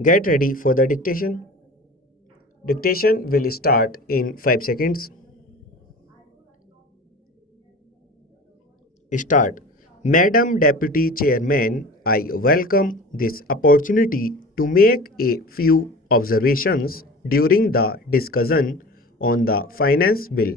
Get ready for the dictation. Dictation will start in 5 seconds. Start. Madam Deputy Chairman, I welcome this opportunity to make a few observations during the discussion on the finance bill.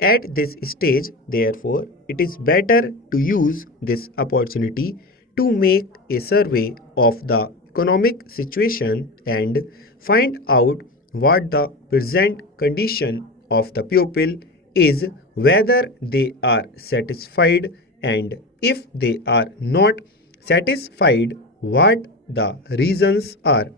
At this stage, therefore, it is better to use this opportunity to make a survey of the economic situation and find out what the present condition of the pupil is, whether they are satisfied, and if they are not satisfied, what the reasons are.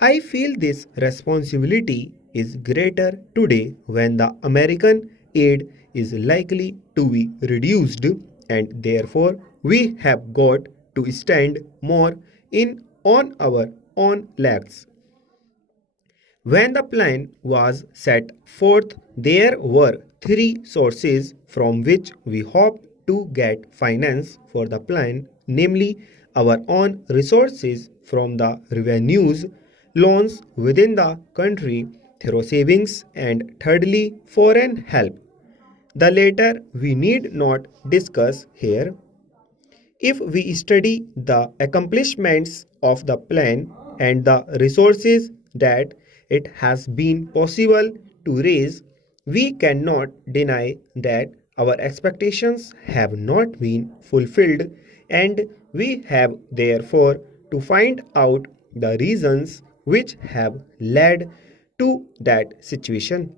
I feel this responsibility is greater today when the American aid is likely to be reduced, and therefore we have got to stand more in on our own legs. When the plan was set forth, there were three sources from which we hoped to get finance for the plan, namely our own resources from the revenues, loans within the country through savings, and thirdly, foreign help. The latter we need not discuss here. If we study the accomplishments of the plan and the resources that it has been possible to raise, we cannot deny that our expectations have not been fulfilled, and we have therefore to find out the reasons which have led to that situation.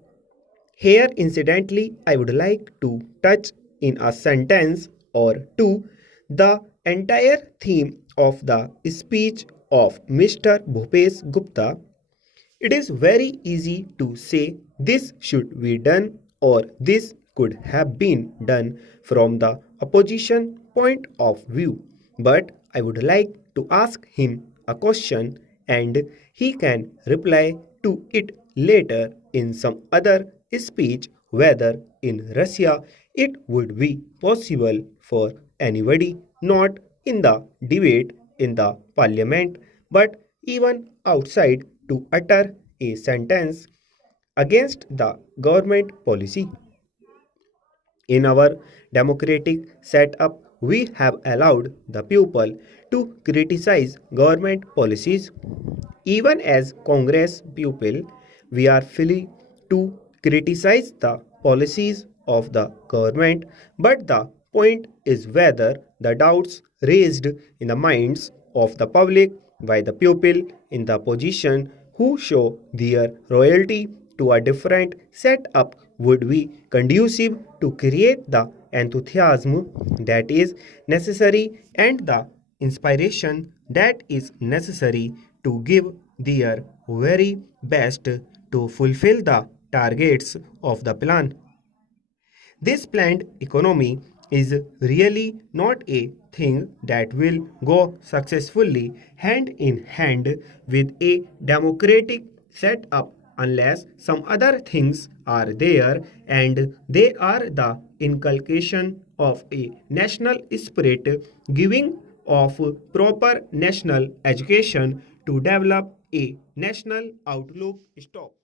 Here, incidentally, I would like to touch in a sentence or two the entire theme of the speech of Mr. Bhupesh Gupta. It is very easy to say this should be done or this could have been done from the opposition point of view. But I would like to ask him a question and he can reply to it later in some other speech whether in Russia it would be possible for anybody not in the debate in the parliament but even outside to utter a sentence against the government policy. In our democratic setup, we have allowed the people to criticize government policies. Even as Congress people, we are free to criticize the policies of the government, but the point is whether the doubts raised in the minds of the public by the people in the position who show their loyalty to a different setup would be conducive to create the enthusiasm that is necessary and the inspiration that is necessary to give their very best to fulfill the targets of the plan. This planned economy is really not a thing that will go successfully hand in hand with a democratic setup unless some other things are there, and they are the inculcation of a national spirit, giving of proper national education to develop a national outlook. Stop.